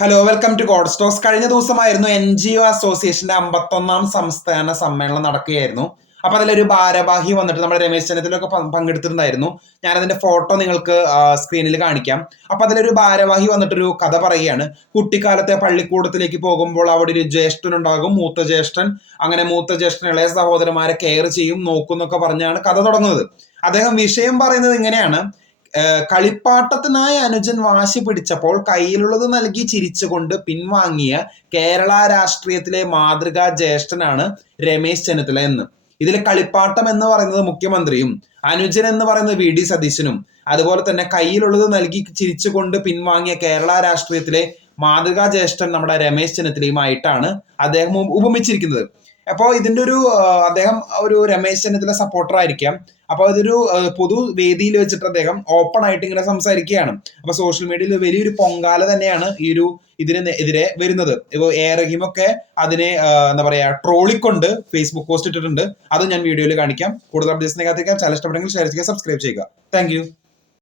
Hello, welcome to god stocks. കഴിഞ്ഞ ദിവസമായിരുന്നു NGO അസോസിയേഷന്റെ 51ാം സംസ്ഥാന സമ്മേളനം നടക്കുകയായിരുന്നു. അപ്പൊ അതിലൊരു ഭാരവാഹി വന്നിട്ട് നമ്മുടെ രമേശ് ചെന്നിത്തലൊക്കെ പങ്കെടുത്തിട്ടുണ്ടായിരുന്നു. ഞാനതിന്റെ ഫോട്ടോ നിങ്ങൾക്ക് സ്ക്രീനിൽ കാണിക്കാം. അപ്പൊ അതിലൊരു ഭാരവാഹി വന്നിട്ടൊരു കഥ പറയുകയാണ്. കുട്ടിക്കാലത്തെ പള്ളിക്കൂടത്തിലേക്ക് പോകുമ്പോൾ അവിടെ ഒരു ജ്യേഷ്ഠൻ ഉണ്ടാകും, മൂത്ത ജ്യേഷ്ഠൻ. അങ്ങനെ മൂത്ത ജ്യേഷ്ഠൻ ഇളയ സഹോദരന്മാരെ കെയർ ചെയ്യും, നോക്കും എന്നൊക്കെ പറഞ്ഞാണ് കഥ തുടങ്ങുന്നത്. അദ്ദേഹം വിഷയം പറയുന്നത് ഇങ്ങനെയാണ്: കളിപ്പാട്ടത്തിനായി അനുജൻ വാശി പിടിച്ചപ്പോൾ കയ്യിലുള്ളത് നൽകി ചിരിച്ചുകൊണ്ട് പിൻവാങ്ങിയ കേരള രാഷ്ട്രീയത്തിലെ മാതൃകാ ജ്യേഷ്ഠനാണ് രമേശ് ചെന്നിത്തല എന്ന്. ഇതിൽ കളിപ്പാട്ടം എന്ന് പറയുന്നത് മുഖ്യമന്ത്രിയും അനുജൻ എന്ന് പറയുന്നത് VD സതീശനും അതുപോലെ തന്നെ കയ്യിലുള്ളത് നൽകി ചിരിച്ചുകൊണ്ട് പിൻവാങ്ങിയ കേരള രാഷ്ട്രീയത്തിലെ മാതൃകാ ജ്യേഷ്ഠൻ നമ്മുടെ രമേശ് ചെന്നിത്തലയുമായിട്ടാണ് അദ്ദേഹം ഉപമിച്ചിരിക്കുന്നത്. അപ്പോൾ ഇതിന്റെ ഒരു അദ്ദേഹം ഒരു രമേശ് ചെന്നിത്തല സപ്പോർട്ടർ ആയിരിക്കാം. അപ്പൊ ഇതൊരു പൊതു വേദിയിൽ വെച്ചിട്ട് അദ്ദേഹം ഓപ്പൺ ആയിട്ട് ഇങ്ങനെ സംസാരിക്കുകയാണ്. അപ്പൊ സോഷ്യൽ മീഡിയയിൽ വലിയൊരു പൊങ്കാല തന്നെയാണ് ഇതിനെതിരെ വരുന്നത്. ഇപ്പൊ റഹീമൊക്കെ അതിനെ എന്താ പറയാ ട്രോളിക്കൊണ്ട് ഫേസ്ബുക്ക് പോസ്റ്റ് ഇട്ടിട്ടുണ്ട്. അത് ഞാൻ വീഡിയോയിൽ കാണിക്കാം. കൂടുതൽ അപ്ഡേറ്റ്സിനെ കാത്തിരിക്കാം. ചാനൽ ഇഷ്ടപ്പെടുമെങ്കിൽ ഷെയർ ചെയ്യുക, സബ്സ്ക്രൈബ് ചെയ്യുക. താങ്ക്